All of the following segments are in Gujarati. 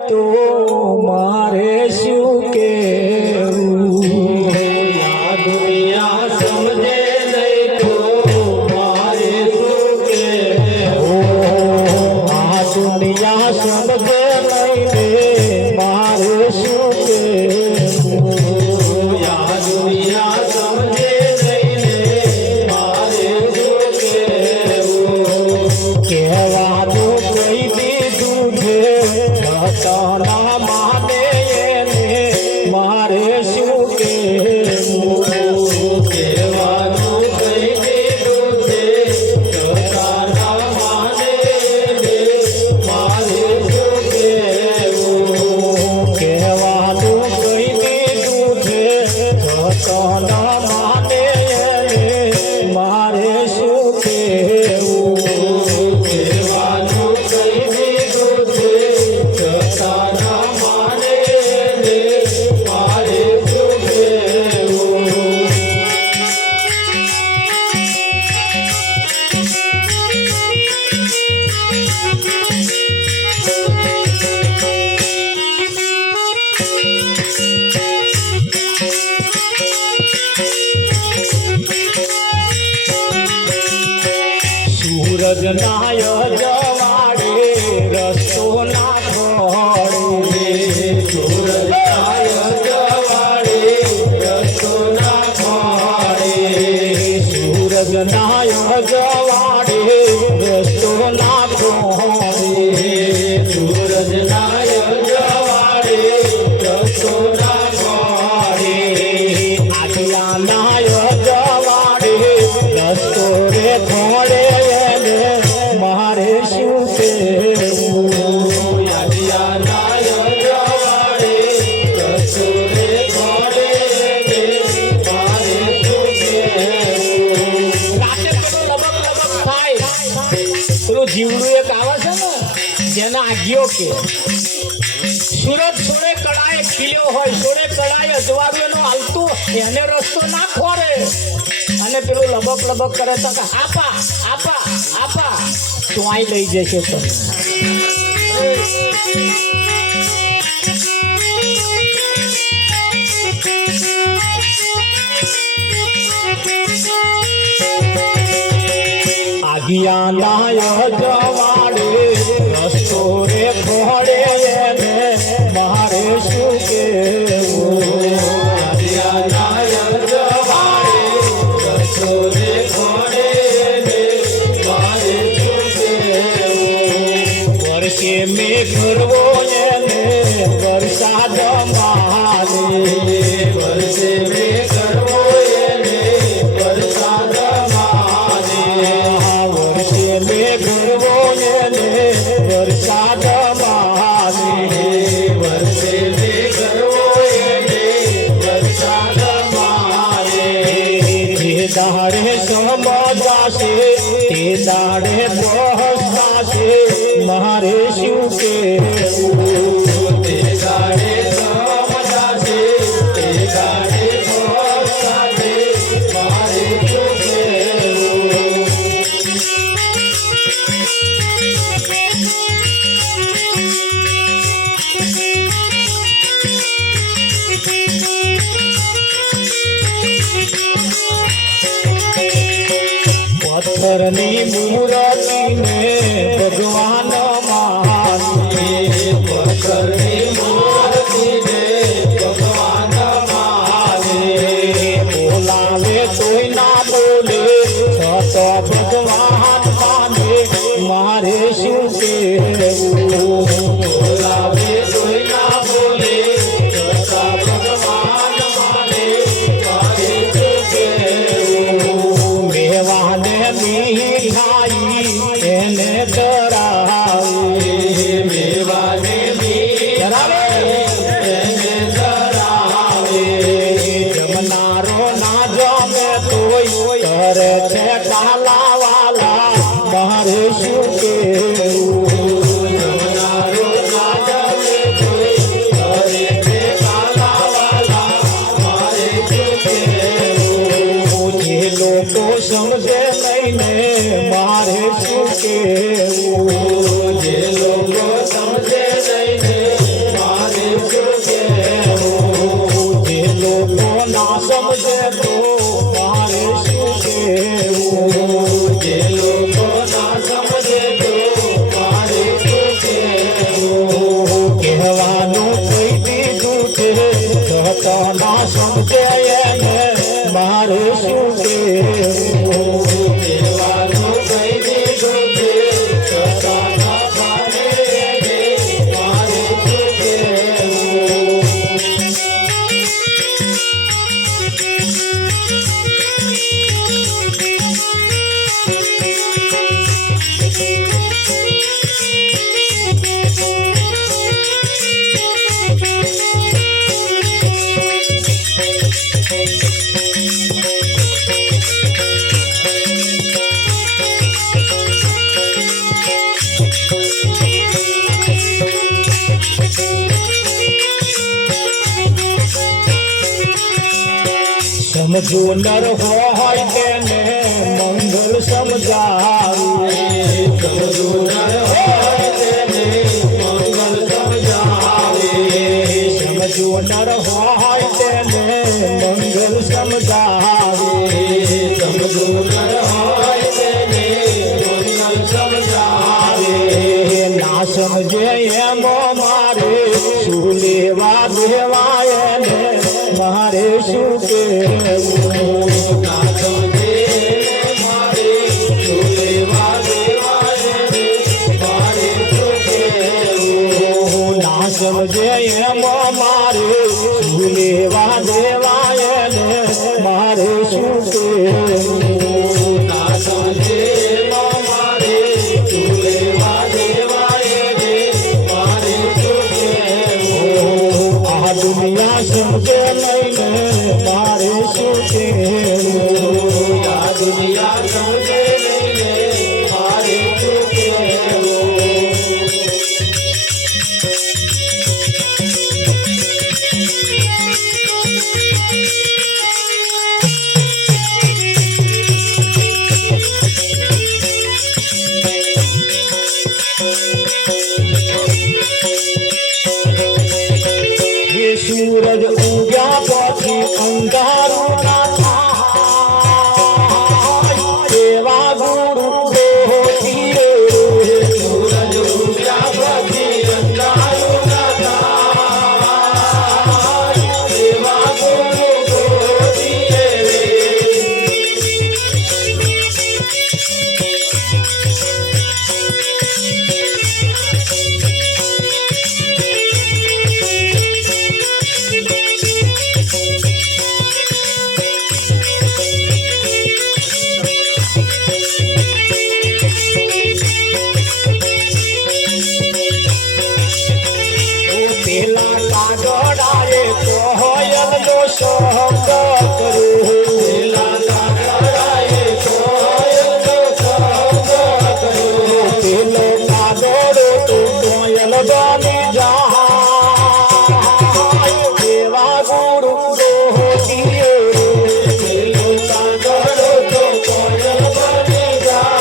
તો મારે શું કેવું આ દુનિયા સમજે નહીં તો મારે શું કહેવું આ દુનિયા સમજે નહીં ને મારે શું કેવું આ દુનિયા સમજે નહીં ને મારે શું કહેવું કહેવાનું કઈ દીધું છે ના માને એને મારે શું કેવું કહેવાનું કહી દીધું છે છતાં ના માને ને મારે શું કહેવું કહેવાનું કઈ દીધું છે ના માને એને મારે શું કેવું કહેવાનું કહી દીધું છે છતાં ના માને ને મારે શું કહેવું સૂરજ નાય જવાડે રસ્તો ના ખોડે સૂરજ આય જવાડે રસ્તો ના ખોડે સૂરજ નાય જવાડે રસ્તો ના ખોડે સૂરજ નાય જવાડે રસ્તો ના ખોડે આટલા નાય જવાડે રસ્તો રે ખોડે એને મારે શું કેવું યાદિયા નાય જવાડે રસ્તો રે ખોડે ને મારે શું કહેવું રાતે પેલું લબક લબક થાય પેલું જીવડું એક આવે છે ને જેના આગિયો કે સુરત સોળે કળાએ ખીલ્યો હોય સોળે કળાએ અજવાળું એનું હાલતું એને રસ્તો ના ખોરે અને પેલું લબક લબક કરે તો કે આપા આપા આપા ચોઈ લઈ જશે તમને આગિયા નાય જવાડે રસ્તો રે ખોડે એને મારે શું કેવું યાદિયા નાય જવાડે રસ્તો રે ખોડે ને મારે શું કહેવું વર્ષે મેં કરવો એને વરસાદ મારે વર્ષે મેં કરવો એને વરસાદ માને વર્ષે મેં કરવો એને વરસાદ મારે વર્ષે મેં કરવો એને વરસાદ માને તે દાડે સમજાશે તે દાડે પહોંચાશે મારે શું કેવું તે ગાડે સમજાશે તે ગાડે પહોંચાશે મારે શું કહેવું પથ્થરની મૂર્તિને ભગવાન માને પથ્થરની મૂર્તિને ભગવાન માને બોલાવે તોય ના બોલે છતો ભગવાન માને મારે શું કેવું બોલાવે તોય ના બોલે છતાં ભગવાન માને મારે શું કહેવું મેવાને મીઠાઈ એને ડરા કે એને મારે શું કેવું? કહેવાનું કહી દીધું છે, છતાં ના માને રે, મારે શું કહેવું? સમજો નર હોય તેને મંગલ સમજાવે. સમજો નર હોય તેને મંગલ સમજાવે. સમજો નર હોય તેને મંગલ સમજાવે. સમજો નર હોય તેને મંગલ સમજાવે. ના સમજે એમ મારે શું લેવા દેવાય ને મારે શું કેવું? ના સમજે મારે શું લેવા દેવાય રે, મારે શું કહેવું? ના સમજે એમ મારે શું લેવા દેવાય ને મારે શું કેવું? ના સમજે મારે શું લેવા દેવાય રે, મારે શું કહેવું? આ દુનિયા સમજે નહીં ને મારે શું કેવું? આ દુનિયા સમજે નહીં ને મારે શું કહેવું? એ સૂરજ ઉગ્યા પછી અંધારું ના થાય એવા ગુરુ દોહીએ. સૂરજ ઉગ્યા પછી અંધારું ના થાય, એવા ગુરુ ગોતીએ રે. પેલા કાગડાએ કોયલનો શબ્દ કર્યો. પેલા કાગડાએ કોયલનો શબ્દ કર્યો. પેલો કાગડો તો કોયલ બની જાય એવા ગુરુ દોહીએ. પેલો કાગડો તો કોયલ બની જાય,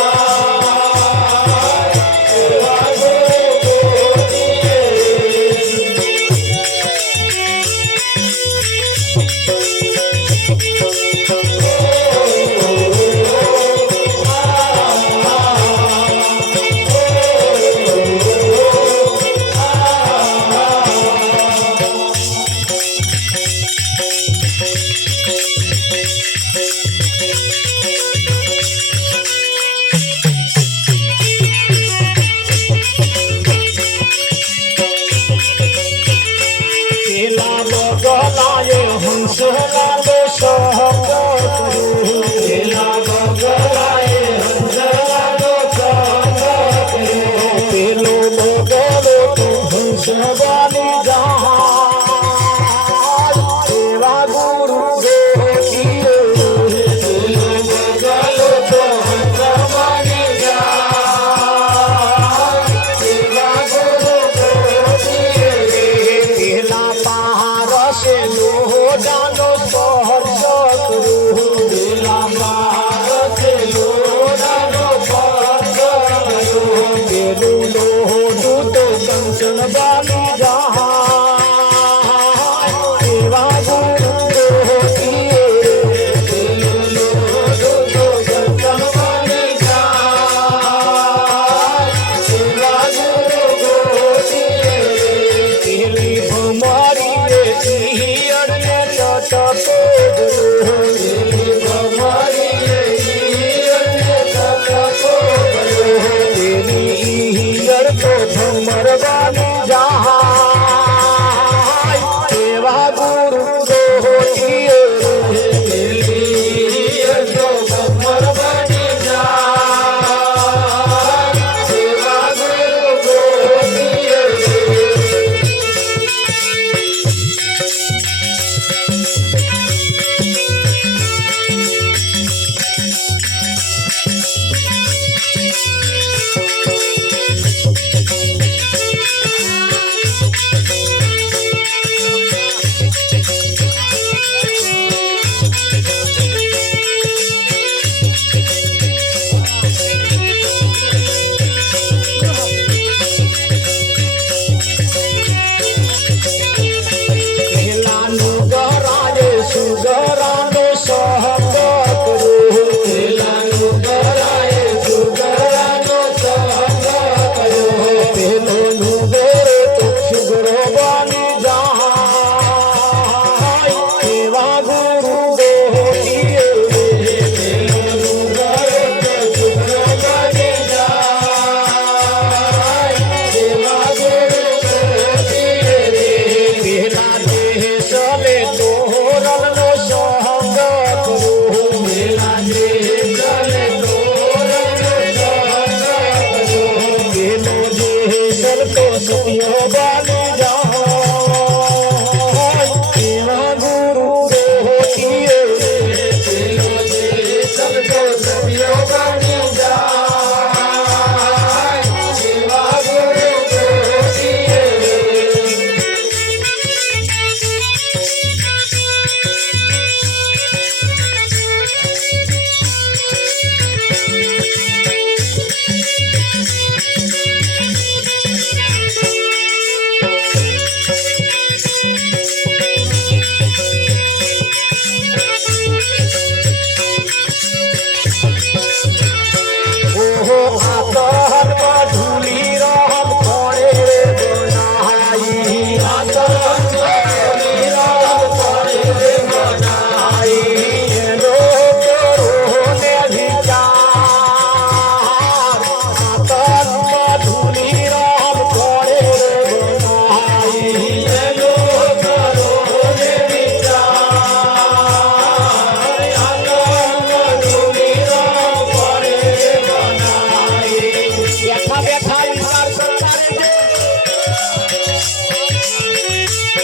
એવા ગુરુ ગોતીએ રે.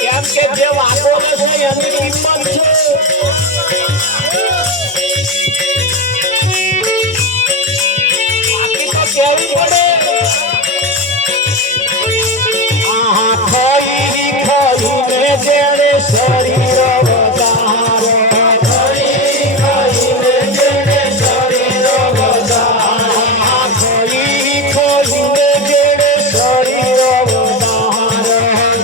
કેમ કે જે વાપોલે છે એની કિંમત છે. બાકી તો કહેવું પડે. આહા ખઈ ખઈને જેણે શરીર વધારે, ખઈ ખઈને જેણે શરીર વધારે, આહા ખઈ ખઈને જેણે શરીર વધારે,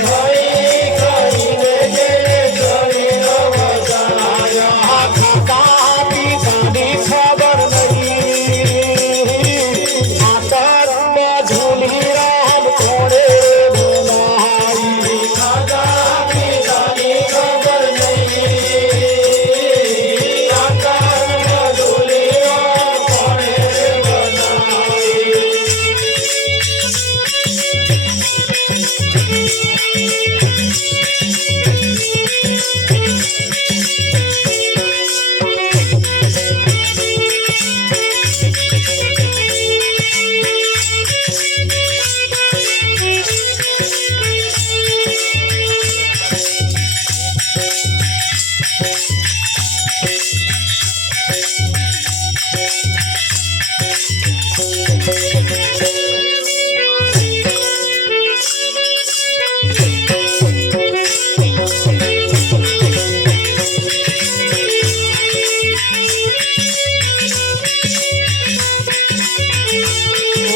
ખઈ ખઈને જેણે શરીર વધારે, આહા ખાતા પીતાની ખબર નહીં, ખાતરમાં ઝૂલી રામ કોણે બનાવી, ખાતા પીતાની ખબર નહીં, ખાતરમાં ઝૂલી રામ કોણે બનાવી.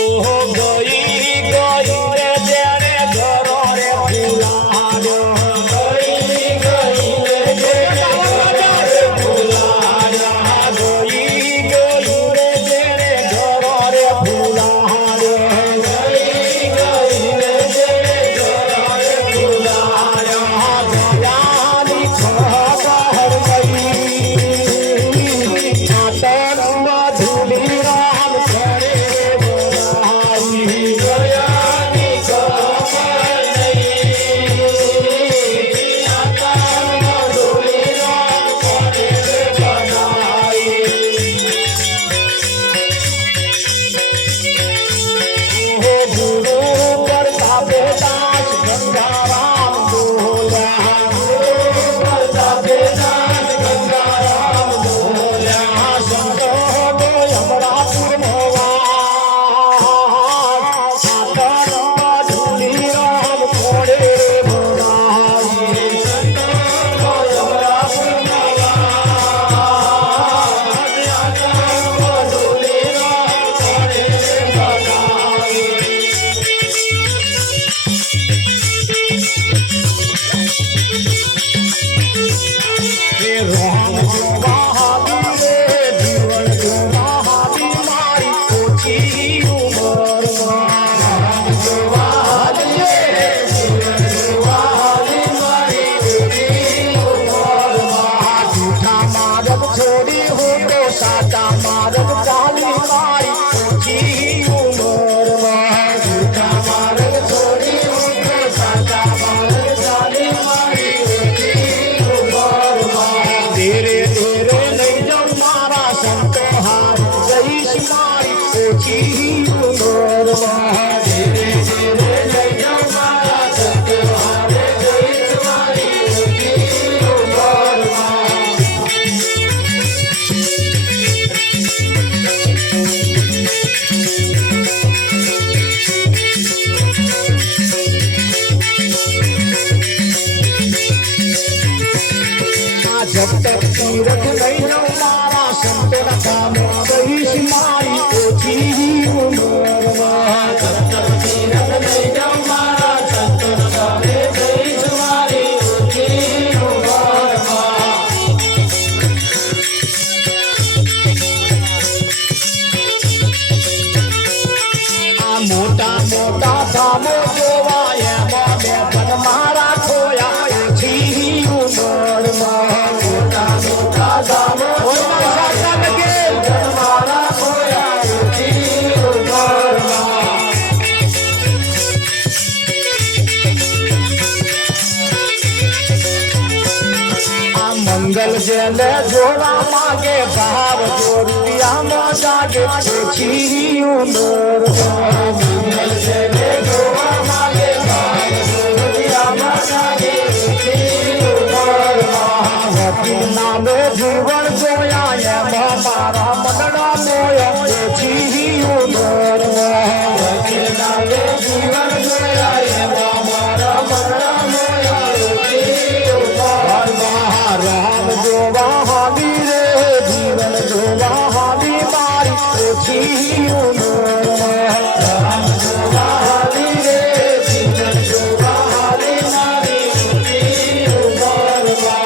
ઓહો ગઈ ગઈ રે જેણે ઘરો રે ફૂલાડ્યો, ગઈ ગઈ રે જેણે ઘરો રે ફૂલાડ્યો, ગઈ ગઈ રે જેણે ઘરો રે ફૂલાડ્યો, ગઈ ગઈ રે જેણે ઘરો રે ફૂલાડ્યો, ગયાની ખબર ગઈ, ખાતરમાં ઝૂલી રામ કરે બનાવી, ગયાની ખબર નહીં, ખાતરમાં ઝૂલી રામ કરે બનાવી. ઓહો ગુરુ કરતા બેદાસ ગંગારામ બોલ્યા, ગુરુ કરતા બેદાસ ગંગારામ બોલ્યા, સંતો અમરાપુર મોવા, ખાતરમાં ઝૂલી રામ કોણે બનાવી, સંતો અમરાપુર મોવા, ખાતરમાં ઝૂલી રામ કોણે બનાવી. એ રોહન જોવા હાવી રે, જીવન જોવા હાવી મારી ઓછી ઉંમરમાં, રોહન જોવા હાવી રે, જીવન જોવા હાવી મારી ઓછી ઉંમરમાં, જૂઠા માર્ગ છોડી હું તો સાચા માર્ગ ચાલી મારી ઓછી ઉંમરમાં, જૂઠા માર્ગ છોડી હું તો સાચા માર્ગ ચાલી મારી ઓછી ઉંમરમાં. ધીરે ધીરે લઈ જાઉં મારા સંતો હાર જઈશ મારી ઓછી ઉંમરમાં, ધીરે ધીરે લઈ જાઉં મારા સંતો હાર જઈશ મારી ઓછી ઉંમરમાં. આ જબ તક તીરથ લઈ જાઉં મારા સંતોના કામે રહીશ મારી ઓછી ઉંમરમાં, જબ તક તીરથ લઈ જાઉં મારા સંતોના કામે રહીશ મારી ઓછી ઉંમરમાં. આ મોટા મોટા ધામો જોવા એમાં બે પણ મારા ખોયા ઓછી ઉંમરમાં, મોટા મોટા ધામો જોવા એમાં મારા ખોયા ઓછી ઉંમરમાં. આ મંગલ જેને જોવા માંગે ભાવ જોરિયામાં જાગે ઓછી ઉંમરમાં, મંગલ જેને જોવા માંગે ભાવ નામે જીવન જોયા એમાં મારા મનના મોયા ઓછી ઉંમરમાં વકીલ નામે જીવન જોયા એમાં મારા મનના મોયા ઓછી ઉંમરમાં રામ જોવા હાલી રે જીવન જોવા હાલી મારી ઓછી ઉંમરમાં રામ જોવા હાલી રે જીવન જોવા હાલી મારી ઓછી ઉંમરમાં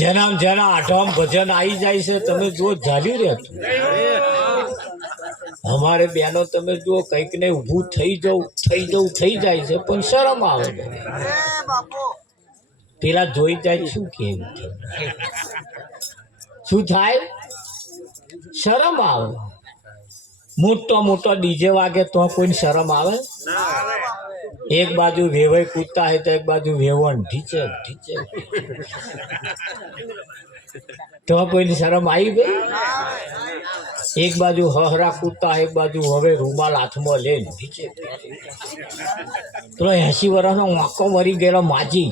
જેના જેના આઠમ ભજન આવી જાય છે તમે જુઓ ઝાલ્યું રહેતું અમારે બેનો તમે જુઓ કંઈક ને ઊભું થઈ જાય છે પણ શરમ આવે પેલા જોઈ જાય શું કેવું શું થાય શરમ આવે મોટો ડીજે વાગે તો કોઈ શરમ આવે એક બાજુ વેવાઈ કૂદતા है तो एक बाजू वेवण ढीचे तो कोई शर्म आई गई एक बाजू हहरा कूदता है एक बाजू હવે રૂમાલ હાથમાં લે ઢીચે તો 80 વર્ષનો વાંકો મરી ગયેલો માજી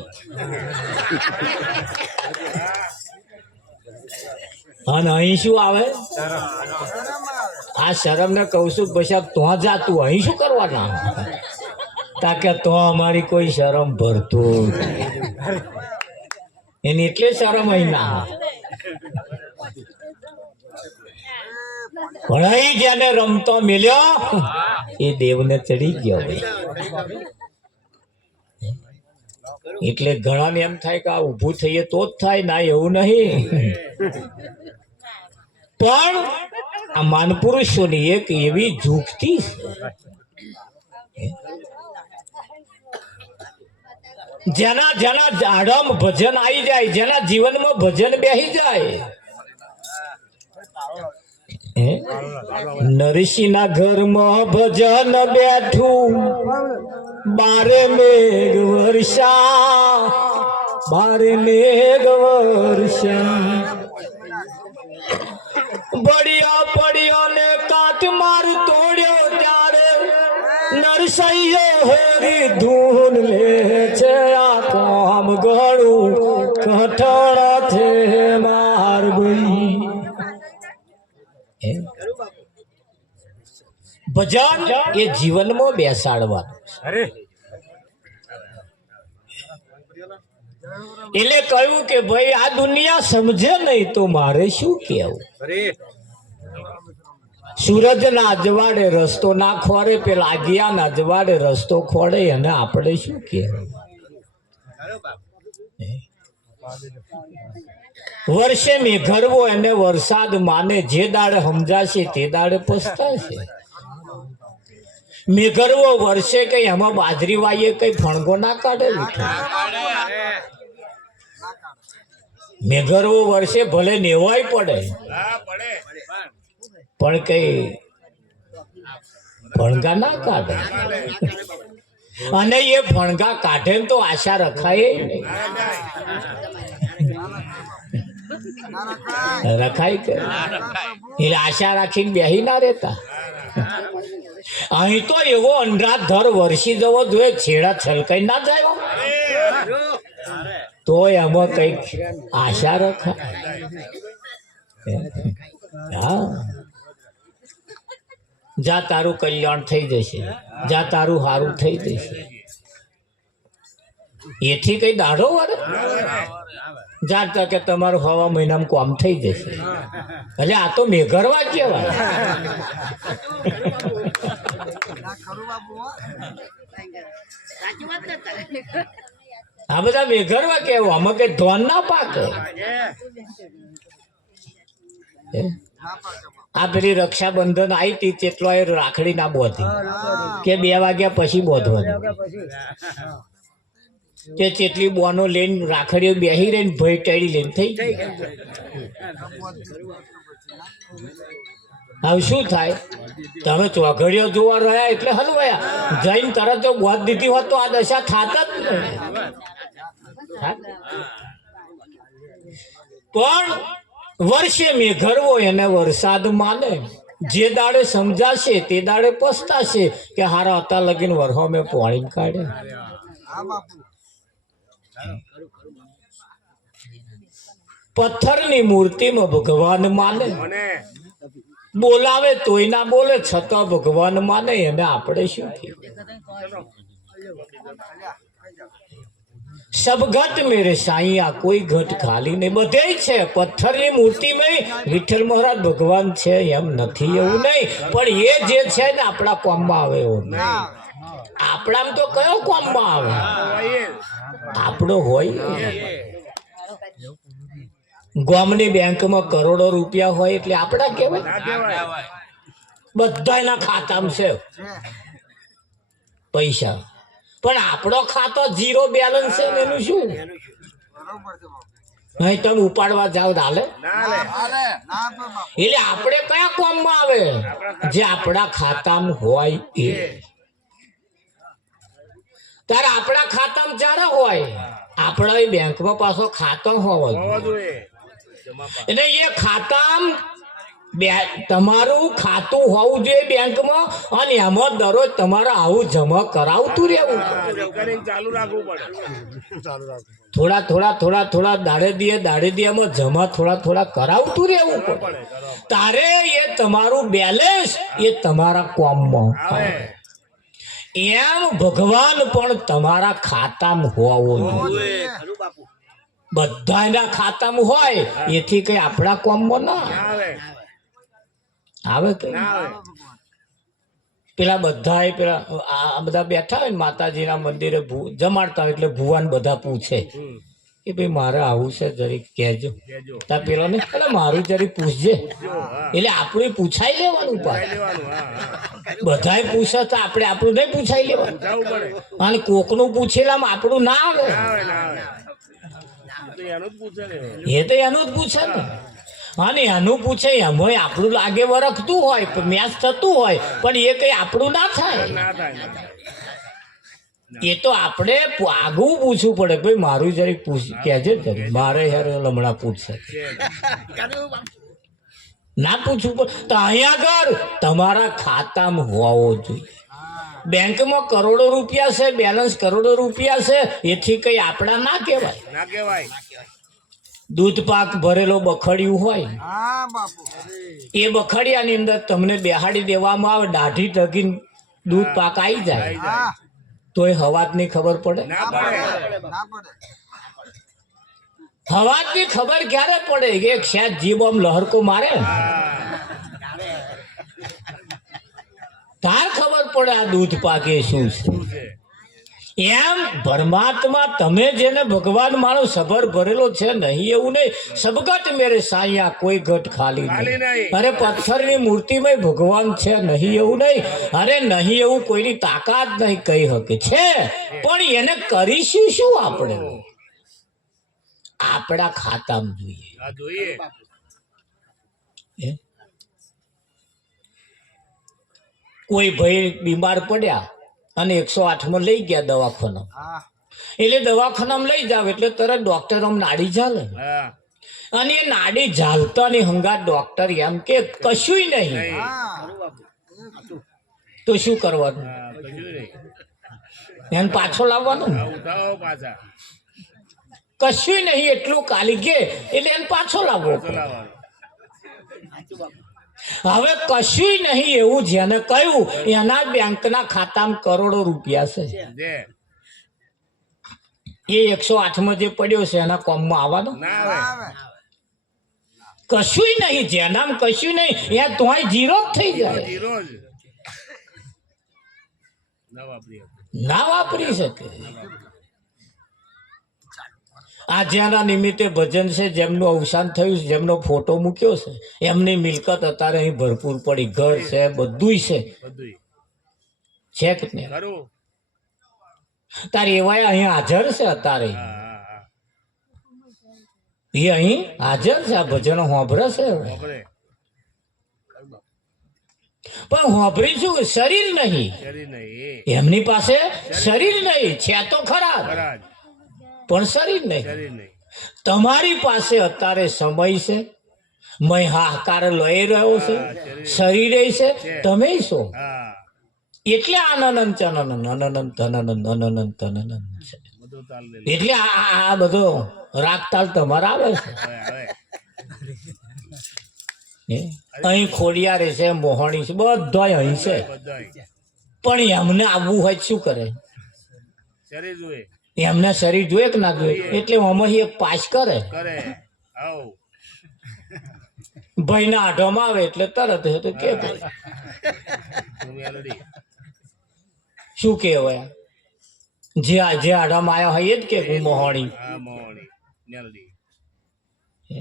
અને અહીં શું આવે આ શરમ ને કહું છું પછી તો જાતું અહીં શું કરવાના તાકે તો અમારી કોઈ શરમ ભરતું એની એટલે શરમ અહીં ના ભણાઈ જેને રમતો મિલ્યો એ દેવને ચડી ગયો એટલે ઘણાને એમ થાય કે આ ઊભું થઈએ તો જ થાય ના એવું નહીં પણ આ માનપુરુષોની એક એવી ઝૂકતી જેના આડમ ભજન આવી જાય જેના જીવનમાં ભજન બેસી જાય નરસિંહના ઘરમાં ભજન બેઠું બારે મેઘ વર્ષા પડ્યો ને કાટ માર તોડ્યો ત્યારે નરસૈયો હરી ધૂન લે છે આ કામ ગળું કઠણ છે માર ભઈ ભજન એ જીવનમાં બેસાડવાનું એટલે કહ્યું કે ભાઈ આ દુનિયા સમજે નહીં તો મારે શું કહેવું સૂરજ ના અજવાડે રસ્તો ના ખોરે પેલા આગિયા ના અજવાડે રસ્તો ખોડે અને આપણે શું કહેવું વર્ષે મેઘરવો એને વરસાદ માને જે દાડે સમજાશે તે દાડે પસ્તાશે મેઘરવો વર્ષે કઈ એમાં બાજરી વાઈએ કઈ ફણગો ના કાઢે મેઘરવો વર્ષે ભલે નેવાય પડે પણ કઈ ભણગા ના કાઢે. અને એ ભણગા કાઢે ને તો આશા રખાય નહીં. રખાય કે એટલે આશા રાખીને બેહી ના રહેતા. અહીં તો એવો અંધાધર વરસી જવો જોઈએ છેડા છલકાઈ ના જાય તો એમાં કઈક આશા રખાય. હા, જા તારું કલ્યાણ થઈ જશે, જા તારું સારું થઈ જશે. એથી કઈ દાઢો વાળે જાણતા કે તમારું હવા મહિનામાં કામ થઈ જશે. એટલે આ તો મેઘરવા કેવાય. આ બધા મેઘરવા કેવા, આમાં કઈ ધોન ના પાકે. આ પેલી રક્ષાબંધન આવી હતી તેટલો એ રાખડી ના બોધી કે 2 વાગ્યા પછી બોધવાની. તે ચેટલી બોનો લઈને રાખડીઓ બેહી રહીને ભય ટેડી લઈને થઈ ગઈ. હવે શું થાય, તમે ચોઘડીઓ જોવા રહ્યા એટલે હલવાયા, જઈને તરત જો બોધ દીધી હોત તો આ દશા થાત જ નહીં. પણ વર્ષે મેઘરવો એને વરસાદ માને. જે દાડે સમજાશે તે દાડે પસ્તાશે કે હારા હતા લગીને વરહો મેં પાણી કાઢે. પથ્થરની મૂર્તિમાં ભગવાન માને, બોલાવે તોય ના બોલે છતાં ભગવાન માને. એને આપણે શું કહીએ? સબ ઘટ મેરે સાઈયા, કોઈ ઘટ ખાલી નહીં. બધે છે પથ્થરની મૂર્તિમાં વિઠ્ઠલ મહારાજ ભગવાન છે એમ નથી એવું નહીં, પણ એ જે છે ને આપણા કોમમાં આવે એવું નહીં. આપણામાં તો કયો કોમમાં આવે? આપણો હોય. ગામની બેંકમાં કરોડો રૂપિયા હોય એટલે આપણા કહેવાય? બધાના ખાતામાં છે પૈસા, પણ આપણો ખાતો 0 બેલેન્સ છે ને એનું શું? નહીં તમે ઉપાડવા જાવ હાલે? એટલે આપણે કયા કોમમાં આવે? જે આપણા ખાતામાં હોય એ. ત્યારે આપણા ખાતામાં જ્યારે હોય, આપણા બેંકમાં પાછો ખાતો હોવો જોઈએ. એટલે એ ખાતામાં તમારું ખાતું હોવું જોઈએ બેંકમાં, અને એમાં દરરોજ તમારે આવું જમા કરાવતું રહેવું. થોડા થોડા થોડા થોડા દાડે દિયામાં જમા થોડા થોડા કરાવતું રહેવું પડે. તારે એ તમારું બેલેન્સ એ તમારા કોમમાં. એમ ભગવાન પણ તમારા ખાતામાં હોવો જોઈએ. બધાના ખાતામાં હોય એથી કઈ આપણા કોમમાં ના આવે. પેલા બધા પેલા આ બધા બેઠા હોય ને માતાજીના મંદિરે જમાડતા હોય એટલે ભુવાન બધા પૂછે કે ભાઈ મારે આવું છે જરીક કહેજો. તા પેલો ને મારું જરીક પૂછજે. એટલે આપણું પૂછાઈ લેવાનું. બધાય પૂછે તો આપણે આપણું નહીં પૂછાઈ લેવાનું. અને કોકનું પૂછેલામાં આપણું ના આવે. એ તો એનું જ પૂછે ને. અને એનું પૂછે એમાં આપણું લાગે વરખતું હોય, મેચ થતું હોય, પણ એ કઈ આપણું ના થાય. એ તો આપણે આગવું પૂછવું પડે. ભાઈ મારું જરીક કહેજે જરીક, મારે યાર હમણાં પૂછશે. ના પૂછવું પડે. તો અહીંયા આગળ તમારા ખાતામાં હોવો જોઈએ. બેંકમાં કરોડો રૂપિયા છે, બેલેન્સ કરોડો રૂપિયા છે, એથી કઈ આપણા ના કહેવાય. દૂધ પાક ભરેલો બખડિયું હોય, એ બખડિયાની અંદર તમને બેહાડી દેવામાં આવે, દાઢી ટકીને દૂધ પાક આવી જાય, તો એ હવાજની ખબર પડે? હવાજની ખબર ક્યારે પડે? કે શાયદ જીભ આમ લહરકો મારે તાર ખબર પડે આ દૂધ પાકે શું છે. એમ પરમાત્મા તમે જેને ભગવાન માનો સબર ભરેલો છે નહીં એવું નહીં. સબગટ મેરે સાયા, કોઈ ઘટ ખાલી નહીં. અરે પથ્થરની મૂર્તિમાં ભગવાન છે નહીં એવું નહીં. અરે નહીં એવું કોઈની તાકાત નહીં કહી શકે છે, પણ એને કરીશું શું આપણે? આપણા ખાતામાં જોઈએ. આ જોઈએ. હે? કોઈ ભાઈ બીમાર પડ્યા અને 108 લઈ ગયા દવાખાના, એટલે દવાખાનામાં લઈ જાવ એટલે તરત ડોક્ટર આમ નાડી ચાલે, હા. અને એ નાડી ઝાલતાની હંગાત ડોક્ટર એમ કે કશુંય નહીં. તો શું કરવાનું? હા, કશું નહીં. એને પાછો લાવવાનું ને? આ ઉઠાવો પાછા. કશું નહીં એટલું કાલી કે એટલે એને પાછો લાવવો પડે. ચલાવવાનું. હવે કશું નહીં એવું જેને કહ્યું એના બેંકના ખાતામાં કરોડો રૂપિયા છે. દે. એ 108 જે પડ્યો છે એના કોમમાં આવવાનો ના આવે. કશું નહીં. જેનામ કશું નહીં એ તોય જીરો જ થઈ જાય, જીરો જ. ના વાપરી હતી. ના વાપરી શકે. આ જેના નિમિત્તે ભજન છે, જેમનું અવસાન થયું છે, જેમનો ફોટો મૂક્યો છે, એમની મિલકત અત્યારે અહીં ભરપૂર પડી, ઘર છે, બધુંય છે. બધુંય. છે કે નહીં? ખરું. તારે એવાય અહીં હાજર છે અત્યારે, હા, હા, હા. એ અહીં હાજર છે, આ ભજનો હોંભરે છે. વાપરે. પણ હોંભરી શું? શરીર નહીં શરીર નહીં. એમની પાસે, શરીર નહીં છે તો ખરા, ખરા જ. પણ શરીર નહીં. શરીર નહીં. તમારી પાસે અત્યારે સમય છે, મય હાહાકાર લઈ રહ્યો છે, શરીરે છે, તમે છો. હા. એટલે આનંદ ચનન અનનંત ધનનંદ અનનંત ધનનંદ છે. બધું તાલ લે. એટલે આ બધો રાગ તાલ તમારા આવે છે. હવે હવે. હે? અહીં ખોડિયારે છે, મોહણી છે, બધા અહીં છે. બધાય. પણ એમને આવવું હોય તો શું કરે? શરીર જોઈએ. એમને શરીર જોઈએ કે ના જોઈએ? એટલે આમાં એક પાસ કરે, કરે. આવ. ભાઈ ના આઢોમાં આવે એટલે તરત એ તો કે ભાઈ તું મેલડી. શું કહેવાય? જે આઢામાં આવ્યા હોય એ જ કે હું મોહણી. હા, મોહણી. મેલડી. હે?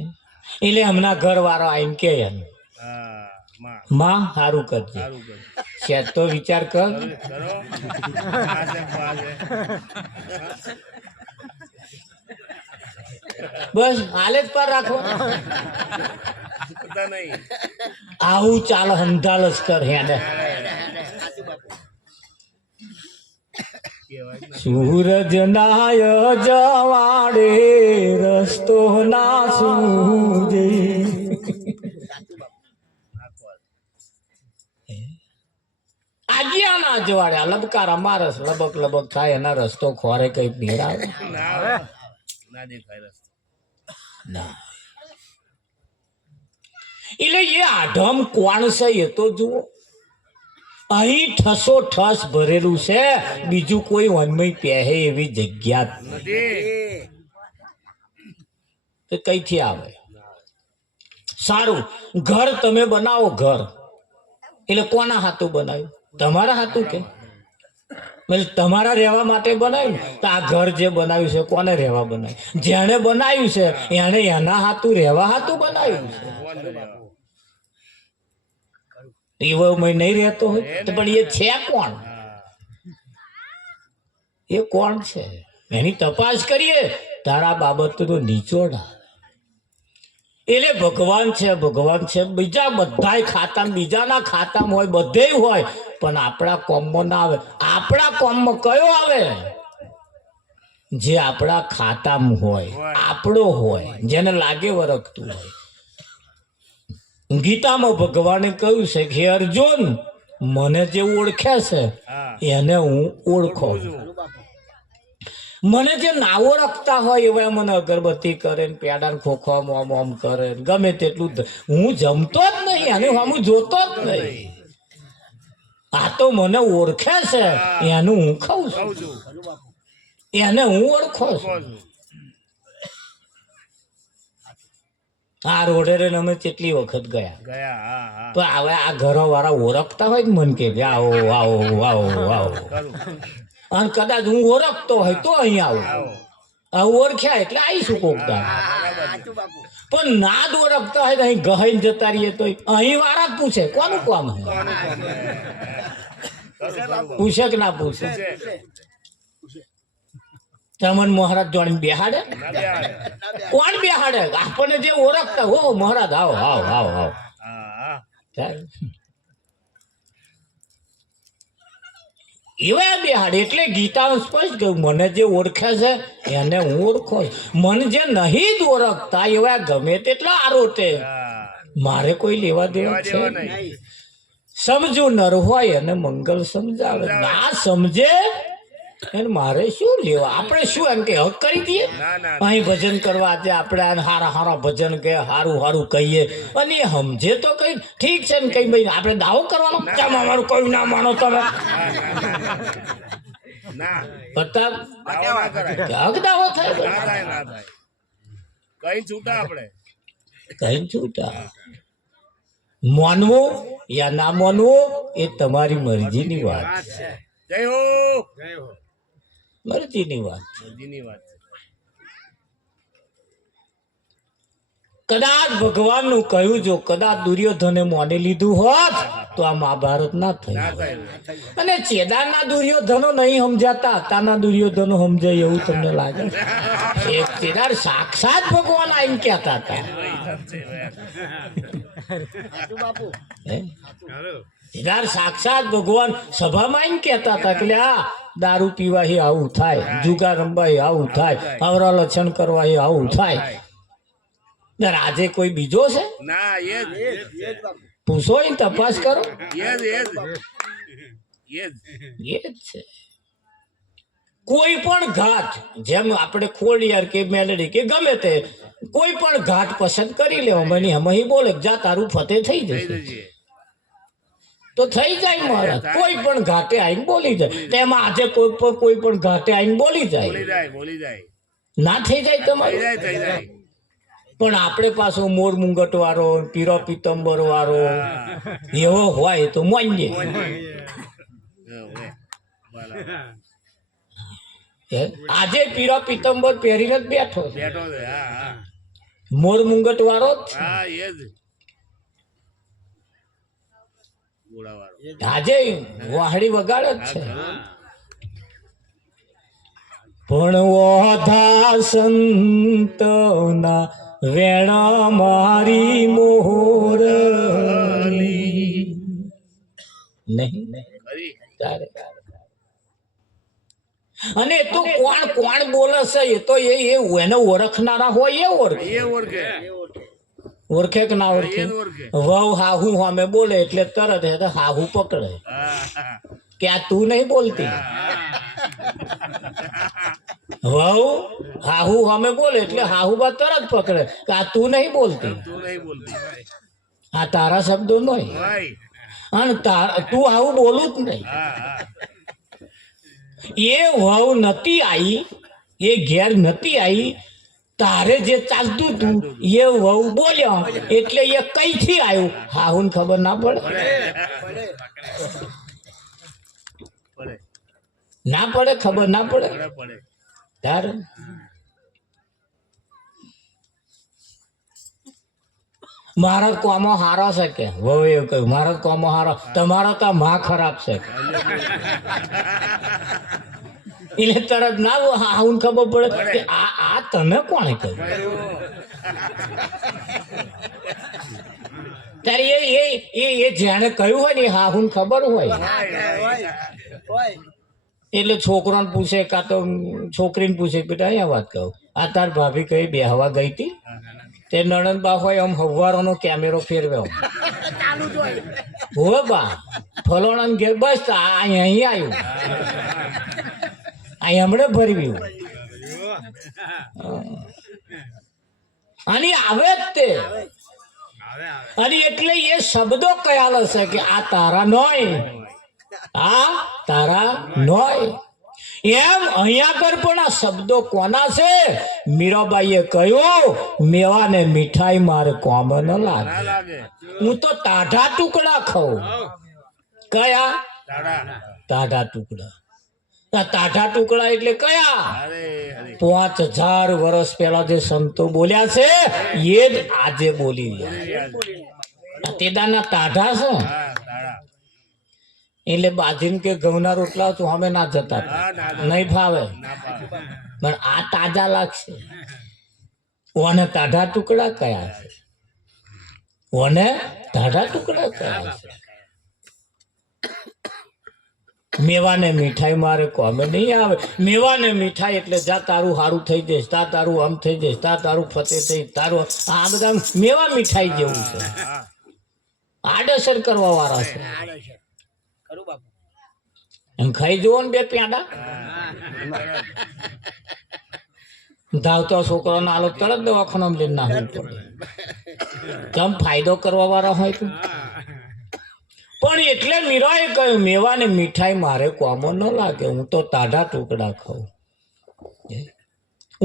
એટલે હમણાં ઘર વાળો આવીને કે એમ હા, માં. માં સારું કરજે, સારું કર. છે તો વિચાર કર. કરો. આ છે, આ છે. બસ હાલે જ પર રાખો. પતા નહીં. આવું ચાલ હંધાલસ કર હેને. કહેવાય ને. સૂરજ નાય જવાડે રસ્તો ના સૂજે. આજ્યા ના જવાડે લબકારા મારસ લબક લબક થાય એના રસ્તો ખોરે કઈ ભેરાવે ના આવે. ના દેખાય રસ્તો. ના. એટલે એ આઢમ કોણ છે એ તો જુઓ. અહીં ઠસો ઠસ ભરેલું છે, બીજું કોઈ વનમય પહેરે એવી જગ્યા જ નથી. તો કઈથી આવે? સારું, ઘર તમે બનાવો, ઘર એટલે કોના હાથું બનાવ્યું? તમારા હાથું કે એટલે તમારા રહેવા માટે બનાવ્યું? તો આ ઘર જે બનાવ્યું છે કોને રહેવા બનાવ્યું? જેણે બનાવ્યું છે એને એના હાથું રહેવા હાથું બનાવ્યું છે. કોણ રહેવા? એવો મેં નહીં રહેતો હોય તો પણ એ છે કોણ? હા. એ કોણ છે એની તપાસ કરીએ તારા બાબતનો નીચોડા. એટલે ભગવાન છે, ભગવાન છે. બીજા બધાય ખાતામાં, બીજાના ખાતામાં હોય, બધે હોય, પણ આપણા કોમમાં ના આવે. આપણા કોમમાં કયો આવે? જે આપણા ખાતામાં હોય, આપણો હોય, જેને લાગે વરખતું હોય. ગીતામાં ભગવાને કહ્યું છે કે અર્જુન, મને જે ઓળખે છે હા. એને હું ઓળખો. મને જે ના ઓળખતા હોય એવા મને અગરબત્તી કરે ને પેડા ને ખોખો ઓમ ઓમ કરે ને ગમે તેટલું હું જમતો જ નહીં અને હું જોતો જ નહીં. આ તો મને ઓળખે છે એનું હું ખાઉં છું, કહું છું. એને હું ઓળખો છું. કહું છું. આ રોડે રે અમે કેટલી વખત ગયા, ગયા. હા, હા. તો હવે આ ઘરો વાળા ઓળખતા હોય ને મને કે આવો આવો આવો આવો, કરું. અને કદાચ હું ઓળખતો હોય તો અહીં આવું. આવો. આ ઓળખ્યા એટલે આવીશું કોકદા. બરાબર. પણ ના જ ઓળખતા હોય તો અહીં ગહાઈને જતા રહીએ તો અહીં વાળા જ પૂછે કોનું કામ છે? કોનું કામ હે? કરું, કરું. પૂછે કે ના પૂછે? છે. તમને મહારાજ જોડે બેહાડે ના બેહાડે. કોણ બેહાડે આપણને જે ઓળખતા હો મહારાજ આવો આવો આવો આવો હા હા ચાલ. એવા બેહાડે એટલે ગીતા સ્પષ્ટ કહ્યું મને જે ઓળખે છે એને હું ઓળખો છું. મને જે નહીં જ ઓળખતા એવા ગમે તેટલા આરોટે હા મારે કોઈ લેવા દેવા લેવા છે દેવા નહીં. નહીં. સમજુ નર હોય અને મંગલ સમજાવે ના સમજે એને મારે શું લેવા આપણે શું એમ કે હક કરી દઈએ ના ના અહીં ભજન કરવા આજે આપણે આને હારા હારા ભજન કે હારું હારું કહીએ અને એ સમજે તો કઈ ઠીક છે ને કઈ ભાઈ આપણે દાવો કરવાનો કેમ અમારું કયું ના માનો તમે ના પ્રતાપ દાવો ના કરાય. હક દાવો થાય ના થાય ના થાય. કઈ છૂટા આપણે. કઈ છૂટા માનવું યા ના માનવું એ તમારી મરજીની વાત છે. જય હો. મરજીની વાત મરજીની વાત છે. કદાચ ભગવાનનું કહ્યું જો કદાચ દુર્યોધને માની લીધું હોત તો આ મહાભારત ના ના થઈ થાય. અને ચેદારના દુર્યોધનો નહીં સમજાતા અત્યારના દુર્યોધનો સમજાય એવું તમને લાગે એ ચેદાર સાક્ષાત ભગવાન આવીને કહેતા હતા હે? ચેદાર સાક્ષાત ભગવાન સભામાં આવીને કહેતા હતા કે આ દારૂ પીવાથી આવું થાય જુગાર રમવાથી આવું થાય આવરા લક્ષણ કરવાથી આવું થાય આજે કોઈ બીજો છે ના એ જ પૂછો એ તપાસ કરો એ જ એ જ એ જ એ જ છે કોઈ પણ ઘાટ જેમ આપણે ખોડિયાર કે મેલડી કે ગમે તે કોઈ પણ ઘાટ પસંદ કરી લેવો મને હમણાં બોલે જા તારું ફતેહ થઈ થઈ જશે જશે. તો થઈ જાય મહારાજ કોઈ પણ ઘાટે આવીને બોલી જાય તેમાં આજે કોઈ પણ ઘાટે આવીને બોલી જાય બોલી જાય બોલી જાય. ના થઈ જાય થઈ તમારું જાય થઈ જાય. પણ આપણે પાછો મોર મુંગટ વાળો પીરો પિત્તંબર વાળો એવો હોય તો માનીએ હવે. બરાબર. હે? આજે પીરો પિત્તંબર પહેરીને જ બેઠો છે બેઠો છે. હા હા મોર મુંગટ વાળો જ છે. હા એ જ ગોળાવાળો. આજે વાહડી વગાડે જ છે પણ ઓધા સંતના વેણા મારી મોરલી નહીં ખરી. તારે અને એ તો કોણ કોણ બોલે છે એ તો એ એને ઓળખનારા હોય એ ઓળખે એ ઓળખે. ઓળખે કે ના એ ઓળખે જ ઓળખે. વહુ હાહુ સામે બોલે એટલે તરત એ તો હાહુ પકડે હા હા કે આ તું નહીં બોલતી વહુ હાહુ સામે બોલે એટલે હાહુબા તરત પકડે કે આ તું નહીં બોલતી તું નહીં બોલતી. આ તારા શબ્દો નહીં ભાઈ. અને તું આવું બોલું જ નહીં હા હા એ વહુ નથી આવી એ ઘેર નથી આવી તારે જે ચાલતું તું એ વહુ બોલ્યો એટલે એ કઈથી આવ્યું હાહુને ખબર ના પડે પડે ના પડે ખબર ના પડે પડે પડે. તારે મારો કોમો હારો છે કે વહુ એવું કહ્યું મારો કોમો હારો તમારો તો માં ખરાબ છે એટલે તરત ના હાહુને ખબર પડે કે આ તને કોણે કહ્યું ત્યારે એ જેને કહ્યું હોય ને એ હાહુને ખબર હોય એટલે છોકરાને પૂછે કાં તો છોકરીને પૂછે બેટા અહીંયા વાત કહું આ તાર ભાભી કઈ બેહવા ગઈ હતી તે નણંદ બા હોય આમ હવારોનો કેમેરો ફેરવ્યો હોય બા ફલોણા ઘેર બસ અહીં આવ્યું અહીં હમણાં ભરવ્યું અને આવે જ તે અને એટલે એ શબ્દો કયા હશે કે આ તારા નોય આ તારા નોય એમ અહીંયા પર પણ આ શબ્દો કોના છે મીરાબાઈએ કહ્યું મેવા ને મીઠાઈ મારે કોમ ન લાગે ના લાગે. હું તો ટાઢા ટુકડા ખાઉં કયા દાડા. ટાઢા ટુકડા આ ટાઢા ટુકડા એટલે કયા અરે અરે 5000 વર્ષ પહેલા જે સંતો બોલ્યા છે એ જ આજે બોલી રહ્યા તે દાના ટાઢા છે હા દાડા. એટલે બાજીને કે ઘઉંના રોટલા તો અમે ના જતા હા ના નહીં ફાવે ના પાડે. પણ આ તાજા લાગશે. ઓને તાઢા ટુકડા કયા છે? ઓને તાઢા ટુકડા કયા છે? મેવાને મીઠાઈ મારે કોમે નહીં આવે. મેવાને મીઠાઈ એટલે જા તારું સારું થઈ જઈશ, તા તારું આમ થઈ જઈશ, તા તારું ફતે થઈ તારું. આ બધા મેવા મીઠાઈ જેવું છે. આડઅસર કરવા વાળા છે. એમ ખાઈ જુઓ ને બે પ્યાડા. ધાવતો છોકરાનો આલો તરત દવાખાનામાં લઈને નાખવું પડે. કેમ ફાયદો કરવા વાળા હોય તું. પણ એટલે મીરાએ કહ્યું મેવાને મીઠાઈ મારે કોમો ન લાગે, હું તો તાઢા ટુકડા ખાઉં.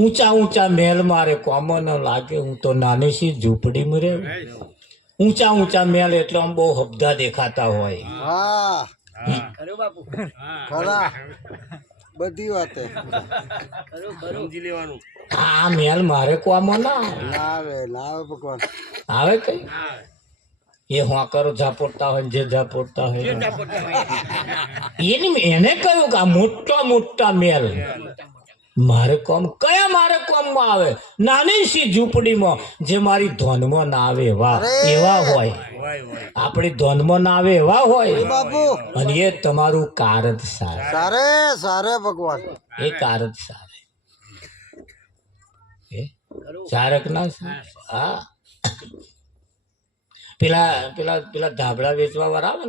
ઊંચા ઊંચા મહેલ મારે કોમો ન લાગે, હું તો નાની સી ઝૂંપડીમાં રહું. ઊંચા ઊંચા મહેલ એટલે આમ બહુ હબધા દેખાતા હોય. ખરા બધી વાતે સમજી લેવાનું. આ મહેલ મારે કોમો ના આવે ભગવાન આવે. કઈ એ હોંકરો ઝાપોટતા હોય જે ઝાપોટતા હોય એને કહ્યું કે આ મોટા મોટા મહેલ મારે કોમ કયા મારે કોમમાં આવે? નાની સી ઝૂંપડીમાં જે મારી ધોનમાં ના આવે એવા હોય. આપણી ધોનમાં ના આવે એવા હોય. બાપુ અને એ તમારું કારજ સારે. સારે ભગવાન એ કારજ સારે. ચારક ના હા. પેલા ધાબળા વેચવા વાળા આવે ને